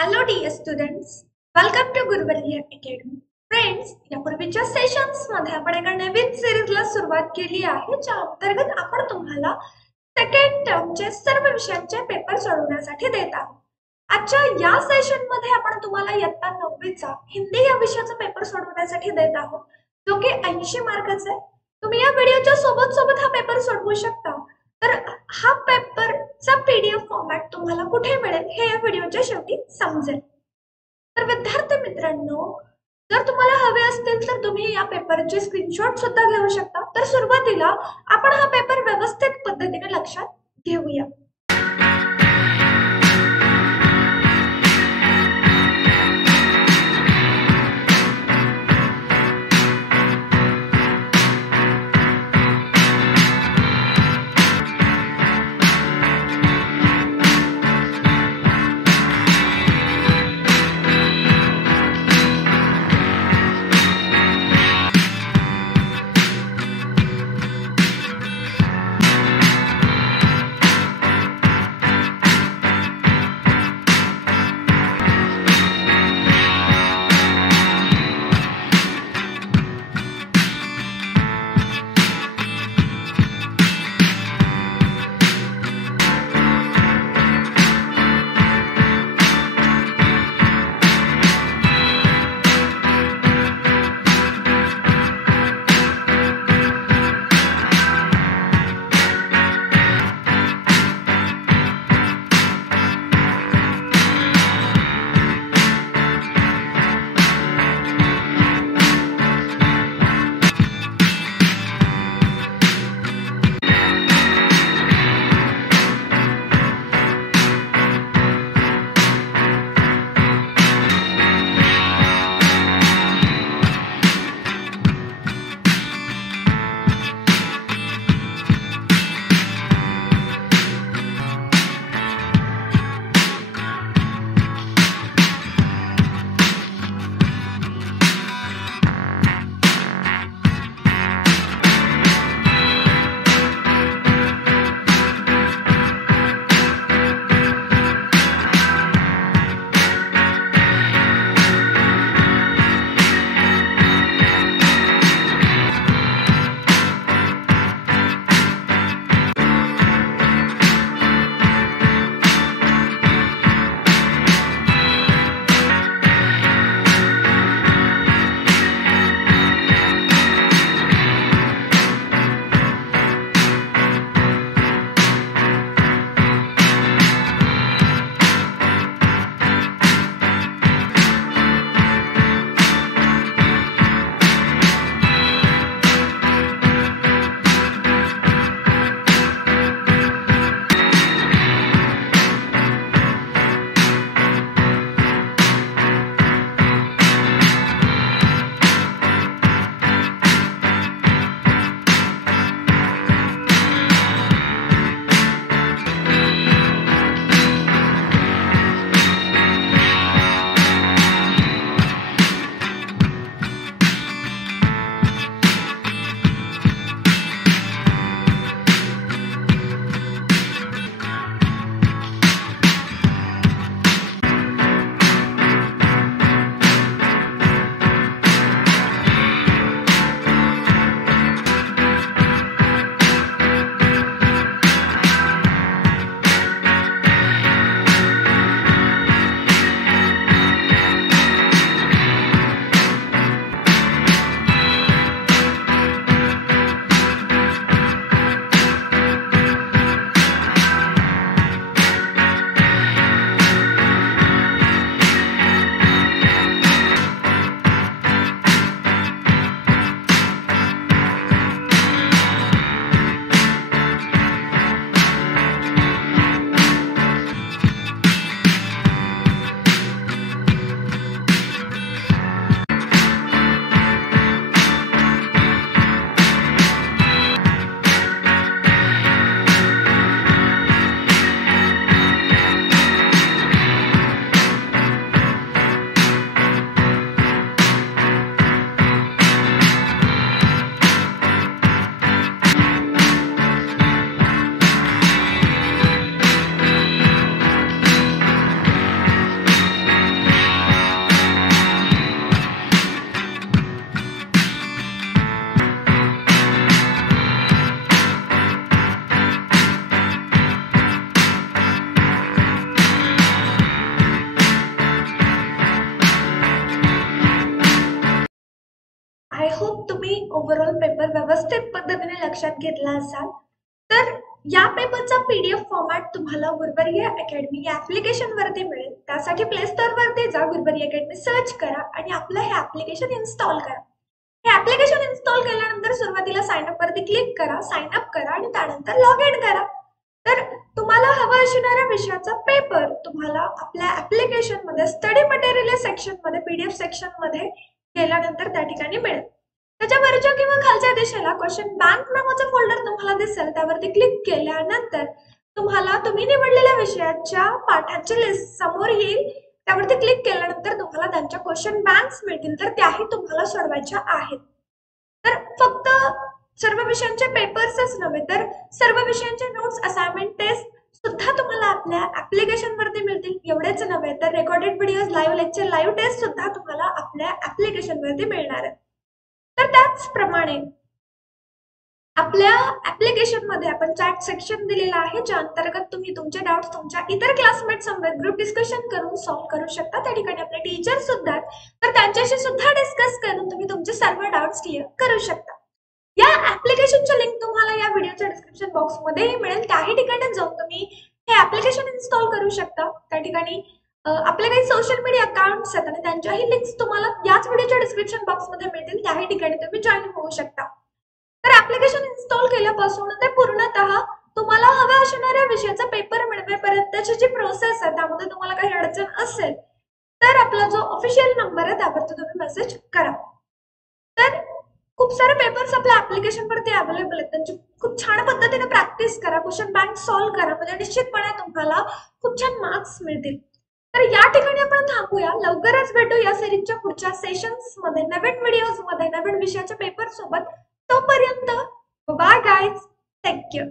Hello dear students, welcome to Guruvarya academy. Friends, यापूर्वीच्या सेशन्समध्ये आपण एका नवीन सिरीजला सुरुवात केली आहे, ज्या अंतर्गत आपण तुम्हाला सेकंड टर्मचे सर्व विषयांचे पेपर सोडवण्यासाठी देत आहोत. आजच्या या सेशनमध्ये आपण तुम्हाला इयत्ता 9वीचा हिंदी या विषयाचा पेपर सोडवण्यासाठी देत आहोत, जो की 80 मार्काचा आहे. तुम्ही या व्हिडिओच्या सोबत सोबत हा पेपर सोडवू शकता. तर हा पेपरचा पीडीएफ फॉर्मॅट तुम्हाला कुठे मिळेल हे या व्हिडिओच्या शेवटी समजेल. तर विद्यार्थी मित्रांनो, जर तुम्हाला हवे असतील तर तुम्ही या पेपरचे स्क्रीनशॉट सुद्धा घेऊ शकता. तर सुरुवातीला आपण हा पेपर व्यवस्थित पद्धतीने लक्षात घेऊया. ओव्हरऑल पेपर व्यवस्थित पद्धतीने लक्षात घेतला असाल तर या पेपरचा PDF फॉर्मॅट तुम्हाला गुरुवर्य अकॅडमी या ऍप्लिकेशन वरती मिळेल। त्यासाठी प्ले स्टोर वरती जा, गुरुवर्य अकॅडमी सर्च करा आणि आपलं हे ऍप्लिकेशन इन्स्टॉल करा। हे ऍप्लिकेशन इन्स्टॉल केल्यानंतर सुरुवातीला साइन अप वरती क्लिक करा, साइन अप करा आणि त्यानंतर लॉग इन करा। तर तुम्हाला हवा असणाऱ्या विषयाचा पेपर तुम्हाला आपल्या ऍप्लिकेशन मध्ये स्टडी मटेरियल सेक्शन मध्ये PDF सेक्शन मध्ये गेल्यानंतर त्या ठिकाणी मिळेल। त्याच्या वरच्या किंवा खालच्या दिशेला क्वेश्चन बँक नावाचा फोल्डर तुम्हाला दिसेल, त्यावरती क्लिक केल्यानंतर तुम्हाला तुम्ही निवडलेल्या विषयाच्या पाठांची लिस्ट समोर येईल। त्यावरती क्लिक केल्यानंतर तुम्हाला त्यांच्या क्वेश्चन बँक्स मिळतील, तर त्याही तुम्हाला सोडवायच्या आहेत। तर फक्त सर्व विषयांचे पेपर्सच नव्हे तर सर्व विषयांचे नोट्स, असाइनमेंट, टेस्ट सुद्धा तुम्हाला आपल्या ऍप्लिकेशन वरती मिळतील। एवढेच नव्हे तर recorded videos, live lecture, live test सुद्धा तुम्हाला आपल्या ऍप्लिकेशन वरती मिळणार आहेत। तर त्याचप्रमाणे आपल्या ऍप्लिकेशन मध्ये आपण चॅट सेक्शन दिलेला आहे, ज्या अंतर्गत तुम्ही तुमचे डाउट्स तुमच्या इतर क्लासमेट समवेत ग्रुप डिस्कशन करून सॉल्व्ह करू शकता। त्या ठिकाणी आपले टीचर सुद्धा तर त्यांच्याशी सुद्धा डिस्कस करून तुम्ही तुमचे सर्व डाउट्स क्लिअर करू शकता। या ऍप्लिकेशनची लिंक तुम्हाला या व्हिडिओच्या डिस्क्रिप्शन बॉक्स मध्येही मिळेल। त्याही ठिकाणी जाऊन तुम्ही हे ऍप्लिकेशन इन्स्टॉल करू शकता। त्या ठिकाणी आपले काही सोशल मीडिया अकाउंट्स आहेत आणि त्यांच्याही लिंक्स तुम्हाला याच व्हिडिओच्या डिस्क्रिप्शन बॉक्स मध्ये मिळतील। त्याही ठिकाणी तुम्ही जॉईन होऊ शकता। तर ऍप्लिकेशन इन्स्टॉल केल्यापासून ते पूर्णतः तुम्हाला हव्या असणाऱ्या विषयाचा पेपर मिळवेपर्यंतची जी प्रोसेस आहे त्यामध्ये तुम्हाला काही अडचण असेल तर आपला जो ऑफिशियल नंबर आहे त्यावरती तुम्ही मेसेज करा। तर खूप सारे पेपर्स आपल्या ऍप्लिकेशन वरती अवेलेबल आहेत, त्यांची खूप छान पद्धतीने प्रॅक्टिस करा, क्वेश्चन बँक सॉल्व्ह करा, म्हणजे निश्चितपणे तुम्हाला खूप छान मार्क्स मिळतील। तर या ठिकाणी आपण थांबूया, लवकरच भेटू या सिरीजच्या पुढच्या सेशन्स मध्ये नवीन व्हिडिओज मध्ये नवीन विषयाच्या पेपर सोबत। तोपर्यंत बाय गाइज, टेक केअर।